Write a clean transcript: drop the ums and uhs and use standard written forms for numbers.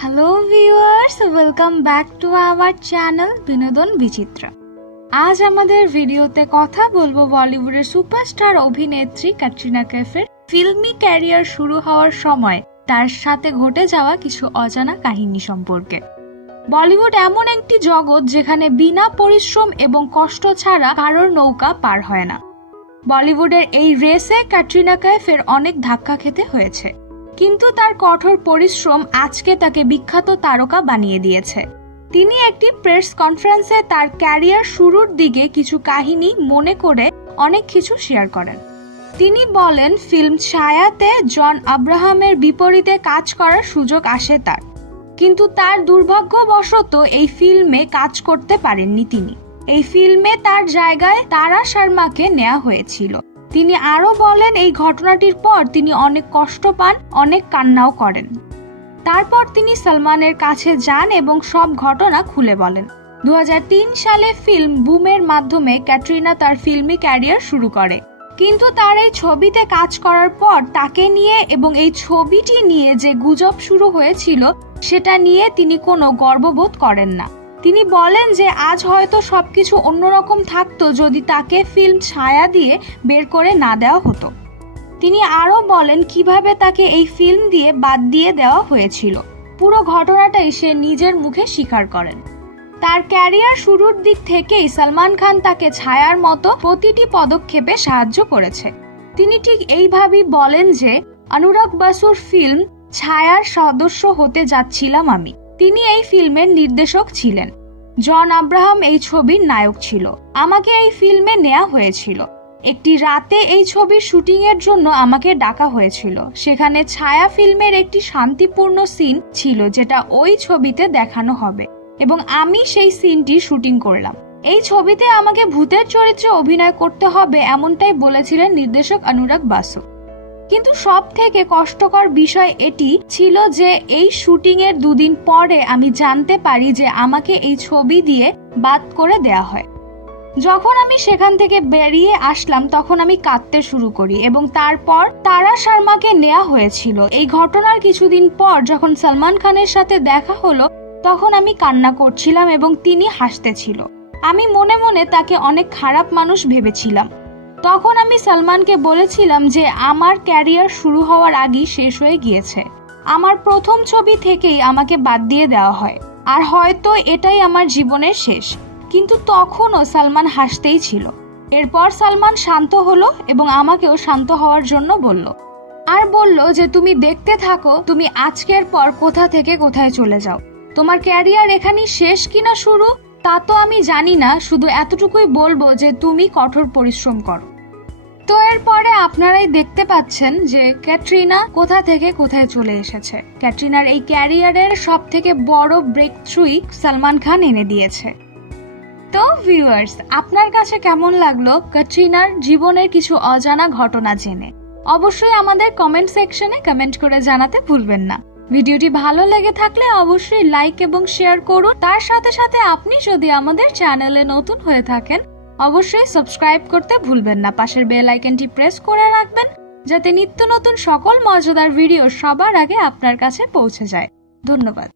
Hello viewers, welcome back to our channel বিনোদন বিচিত্রা। আজ আমাদের ভিডিওতে কথা বলবো বলিউডের সুপারস্টার অভিনেত্রী ক্যাটরিনা কাইফের ফিল্মি ক্যারিয়ার শুরু হওয়ার সময় তার সাথে ঘটে যাওয়া কিছু অজানা কাহিনী সম্পর্কে। বলিউড এমন একটি জগৎ যেখানে বিনা পরিশ্রম এবং কষ্ট ছাড়া কারোর নৌকা পার হয় না। বলিউডের এই রেসে ক্যাটরিনা কাইফের অনেক ধাক্কা খেতে হয়েছে, কিন্তু তার কঠোর পরিশ্রম আজকে তাকে বিখ্যাত তারকা বানিয়ে দিয়েছে। তিনি একটি প্রেস কনফারেন্সে তার ক্যারিয়ার শুরুর দিকে কিছু কাহিনী মনে করে অনেক কিছু শেয়ার করেন। তিনি বলেন, ফিল্ম ছায়াতে জন আব্রাহামের বিপরীতে কাজ করার সুযোগ আসে তার, কিন্তু তার দুর্ভাগ্যবশত এই ফিল্মে কাজ করতে পারেননি তিনি। এই ফিল্মে তার জায়গায় তারা শর্মাকে নেওয়া হয়েছিল। তিনি আরো বলেন, এই ঘটনাটির পর তিনি অনেক কষ্ট পান, অনেক কান্নাও করেন। তারপর তিনি সালমানের কাছে যান এবং সব ঘটনা খুলে বলেন। 2003 সালে ফিল্ম বুমের মাধ্যমে ক্যাটরিনা তার ফিল্মি ক্যারিয়ার শুরু করে, কিন্তু তার এই ছবিতে কাজ করার পর তাকে নিয়ে এবং এই ছবিটি নিয়ে যে গুজব শুরু হয়েছিল সেটা নিয়ে তিনি কোনো গর্ববোধ করেন না। তিনি বলেন যে আজ হয়তো সবকিছু অন্যরকম থাকতো যদি তাকে ফিল্ম ছায়া দিয়ে বের করে না দেওয়া হতো। তিনি আরো বলেন কিভাবে তাকে এই ফিল্ম দিয়ে বাদ দিয়ে দেওয়া হয়েছিল। পুরো ঘটনাটাই সে নিজের মুখে স্বীকার করেন। তার ক্যারিয়ার শুরুর দিক থেকেই সালমান খান তাকে ছায়ার মতো প্রতিটি পদক্ষেপে সাহায্য করেছে। তিনি ঠিক এইভাবেই বলেন যে অনুরাগ বাসুর ফিল্ম ছায়ার সদস্য হতে যাচ্ছিলাম আমি। তিনি এই ফিল্মের নির্দেশক ছিলেন। জন আব্রাহাম এই ছবির নায়ক ছিল। আমাকে এই ফিল্মে নেওয়া হয়েছিল। একটি রাতে এই ছবির শুটিং এর জন্য আমাকে ডাকা হয়েছিল। সেখানে ছায়া ফিল্মের একটি শান্তিপূর্ণ সিন ছিল যেটা ওই ছবিতে দেখানো হবে এবং আমি সেই সিনটি শুটিং করলাম। এই ছবিতে আমাকে ভূতের চরিত্রে অভিনয় করতে হবে এমনটাই বলেছিলেন নির্দেশক অনুরাগ বাসু। কিন্তু সব থেকে কষ্টকর বিষয় এটি ছিল যে এই শুটিং এর 2 দিন পরে আমি জানতে পারি যে আমাকে এই ছবি দিয়ে বাদ করে দেয়া হয়। যখন আমি সেখান থেকে বেরিয়ে আসলাম তখন আমি কাঁদতে শুরু করি এবং তারপর তারা শর্মাকে নেওয়া হয়েছিল। এই ঘটনার কিছুদিন পর যখন সালমান খানের সাথে দেখা হলো তখন আমি কান্না করছিলাম এবং তিনি হাসতেছিল। আমি মনে মনে তাকে অনেক খারাপ মানুষ ভেবেছিলাম। তখন আমি সালমানকে বলেছিলাম যে আমার ক্যারিয়ার শুরু হওয়ার আগেই শেষ হয়ে গিয়েছে। আমার প্রথম ছবি থেকেই আমাকে বাদ দিয়ে দেওয়া হয় আর হয়তো এটাই আমার জীবনের শেষ। কিন্তু তখনও সালমান হাসতেই ছিল। এরপর সালমান শান্ত হলো এবং আমাকেও শান্ত হওয়ার জন্য বলল আর বলল যে তুমি দেখতে থাকো তুমি আজকের পর কোথা থেকে কোথায় চলে যাও। তোমার ক্যারিয়ার এখানেই শেষ কিনা শুরু তা তো আমি জানি না, শুধু এতটুকুই বলবো যে তুমি কঠোর পরিশ্রম করো। তো এরপরে আপনারাই দেখতে পাচ্ছেন যে ক্যাটরিনা কোথা থেকে কোথায় চলে এসেছে। ক্যাটরিনার এই ক্যারিয়ারের সব থেকে বড় ব্রেক থ্রুই সালমান খান এনে দিয়েছে। তো ভিউয়ার্স, আপনার কাছে কেমন লাগলো ক্যাটরিনার জীবনের কিছু অজানা ঘটনা জেনে? অবশ্যই আমাদের কমেন্ট সেকশনে কমেন্ট করে জানাতে ভুলবেন না। ভিডিওটি ভালো লেগে থাকলে অবশ্যই লাইক এবং শেয়ার করুন। তার সাথে সাথে আপনি যদি আমাদের চ্যানেলে নতুন হয়ে থাকেন অবশ্যই সাবস্ক্রাইব করতে ভুলবেন না। পাশের বেল আইকনটি প্রেস করে রাখবেন যাতে নিত্য নতুন সকল মজাদার ভিডিও সবার আগে আপনার কাছে পৌঁছে যায়। ধন্যবাদ।